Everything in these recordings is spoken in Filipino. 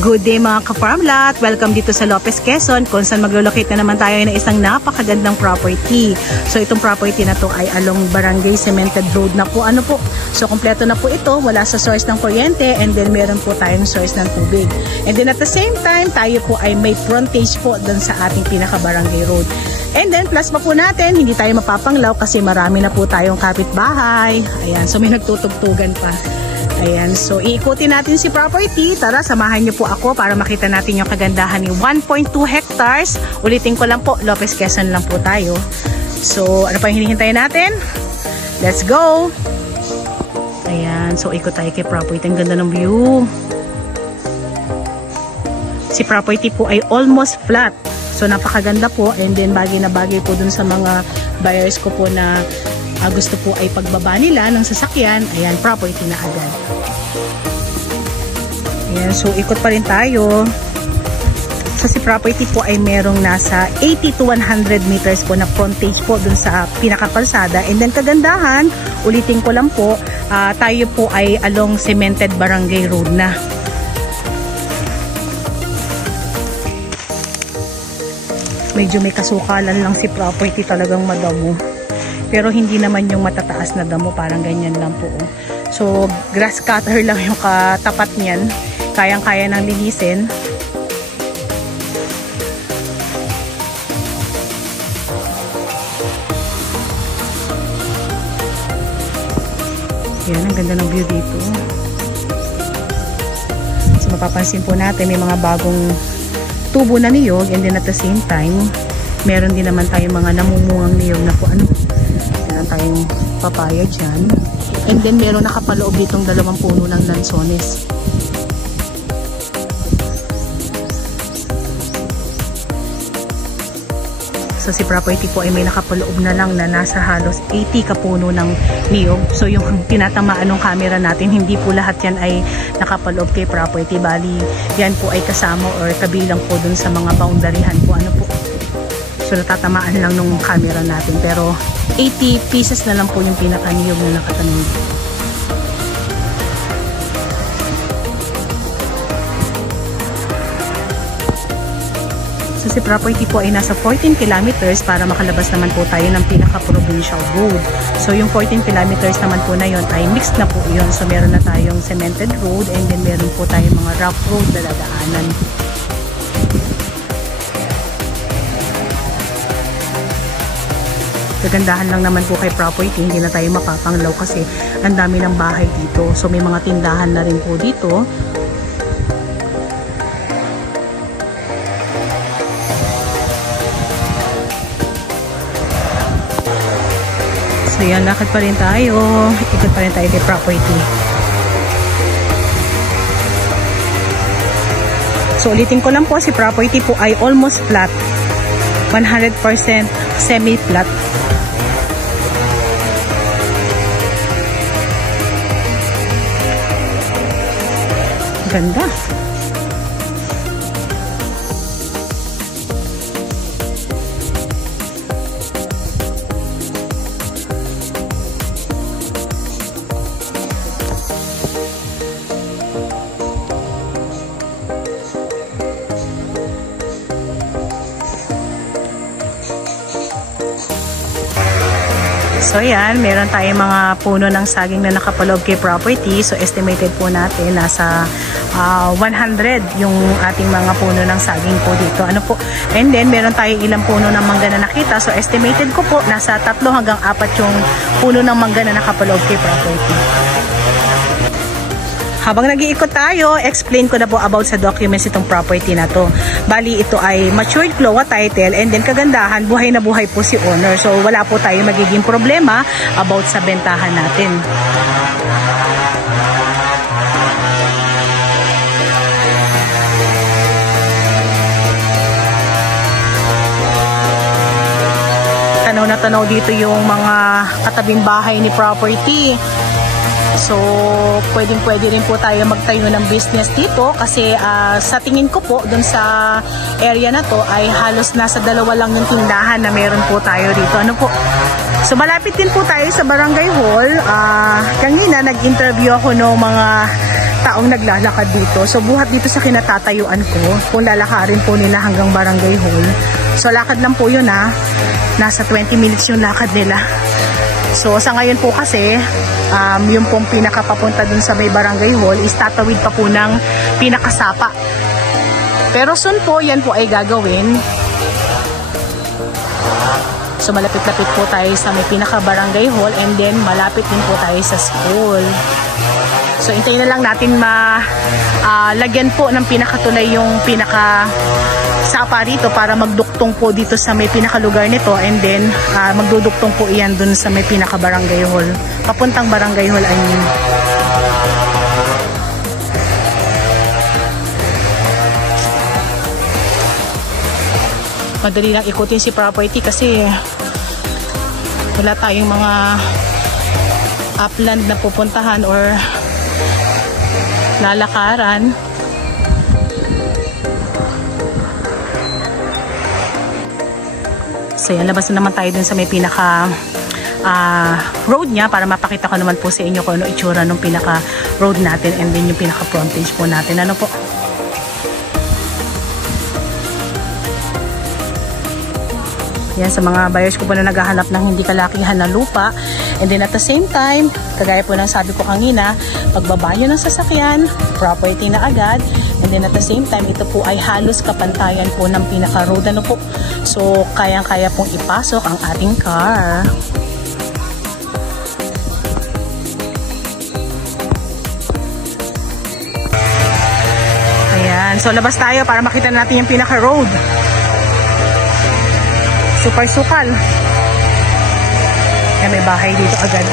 Good day mga ka-farmlat! Welcome dito sa Lopez, Quezon kung saan maglo-locate na naman tayo ng isang napakagandang property. So itong property na to ay along Barangay Cemented Road na po. So kompleto na po ito, wala sa source ng kuryente, and then meron po tayong source ng tubig. And then at the same time, tayo po ay may frontage po dun sa ating pinaka-barangay road. And then plus pa po natin, hindi tayo mapapanglaw kasi marami na po tayong kapitbahay. Ayan, so may nagtutugtugan pa. Ayan, so iikutin natin si property. Tara, samahan niyo po ako para makita natin yung kagandahan ni 1.2 hectares. Ulitin ko lang po, Lopez, Quezon lang po tayo. So, ano pa yung hinihintay natin? Let's go! Ayan, so ikot tayo kay property. Ang ganda ng view. Si property po ay almost flat. So, napakaganda po. And then, bagay na bagay po dun sa mga buyers ko po na gusto po ay pagbaba nila ng sasakyan. Ayan, property na agad. Ayan, so ikot pa rin tayo. So si property po ay merong nasa 80 to 100 meters po na frontage po dun sa pinakakalsada. And then kagandahan, ulitin ko lang po, tayo po ay along Cemented Barangay Road na. Medyo may kasukalan lang si property, talagang madamo. Pero hindi naman yung matataas na damo, parang ganyan lang po. So, grass cutter lang yung katapat niyan. Kayang-kaya nang linisin. Yan, ang ganda ng view dito. So, mapapansin po natin, may mga bagong tubo na niyog, and then at the same time, meron din naman tayong mga namumungang niyog na po meron tayong papaya dyan. And then meron nakapaloob ditong 2 puno ng lansones. So si property po ay may nakapaloob na lang na nasa halos 80 kapuno ng niyog. So yung tinatamaan ng camera natin, hindi po lahat yan ay nakapaloob kay property. Bali, yan po ay kasama or kabilang po dun sa mga boundaryhan po. So natatamaan lang nung camera natin. Pero 80 pieces na lang po yung pinaka-niyog na nakatanim. So si property po ay nasa 14 kilometers para makalabas naman po tayo ng pinaka-provincial road. So yung 14 kilometers naman po na yon ay mixed na po yun. So meron na tayong cemented road, and then meron po tayong mga rough road na dadaanan. Kagandahan lang naman po kay property, hindi na tayo mapapanglaw kasi ang dami ng bahay dito. So may mga tindahan na rin po dito. So yan, lakad pa rin tayo. Ikot pa rin tayo kay property. So ulitin ko lang po, si property po ay almost flat. 100% semi-flat. Ganda. So yan, meron tayong mga puno ng saging na nakapaloob kay property. So estimated po natin nasa 100 yung ating mga puno ng saging po dito. And then meron tayong ilang puno ng mangga na nakita. So estimated ko po nasa 3 hanggang 4 yung puno ng mangga na nakapaloob kay property. Habang nag-iikot tayo, explain ko na po about sa documents itong property na to. Bali, ito ay matured CLOA title, and then kagandahan, buhay na buhay po si owner. So wala po tayo magiging problema about sa bentahan natin. Tanaw na tanaw dito yung mga katabing bahay ni property. So, pwedeng-pwede rin po tayo magtayo ng business dito kasi sa tingin ko po, dun sa area na to ay halos nasa 2 lang yung tindahan na meron po tayo dito. So, malapit din po tayo sa Barangay Hall. Kanina, nag-interview ako ng mga taong naglalakad dito. So buhat dito sa kinatatayuan ko, kung lalakarin po nila hanggang Barangay Hall. So lakad lang po yun nasa 20 minutes yung lakad nila. So sa ngayon po kasi, yung pong pinakapapunta dun sa may Barangay Hall is tatawid pa po ng pinakasapa. Pero soon po, yan po ay gagawin. So malapit-lapit po tayo sa may pinaka-Barangay Hall and then malapit din po tayo sa school. So hintayin na lang natin lagyan po ng pinakatulay yung pinaka-sapa rito para magduktong po dito sa may pinakalugar nito and then magduduktong po iyan dun sa may pinaka-Barangay Hall. Papuntang Barangay Hall I mean. Madali lang ikutin si property kasi wala tayong mga upland na pupuntahan or lalakaran. So yan, labas na naman tayo dun sa may pinaka road niya para mapakita ko naman po sa inyo kung ano itsura ng pinaka road natin and then yung pinaka frontage po natin. Ano po? Yan, sa mga buyers ko po na naghahanap ng hindi kalakihan na lupa. And then at the same time, kagaya po ng sabi ko kanina, pagbaba nyo ng sasakyan, property na agad. And then at the same time, ito po ay halos kapantayan po ng pinaka-road. Ano po? So, kayang-kaya pong ipasok ang ating car. Ayan. So, labas tayo para makita natin yung pinaka-road. Super sukal. Yan, may bahay dito agad.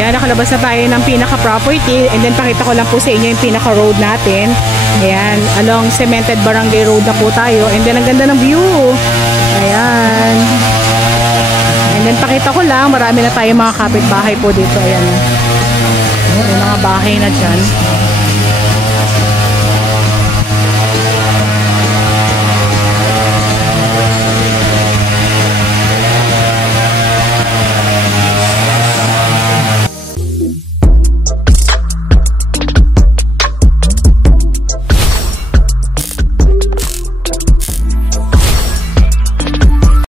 Yan, nakalabas na tayo ng pinaka-property and then pakita ko lang po sa inyo yung pinaka-road natin. Ayan, along cemented Barangay Road na po tayo and then ang ganda ng view. Ayan. And then pakita ko lang, marami na tayong mga kapitbahay po dito. Ayan. May mga bahay na dyan.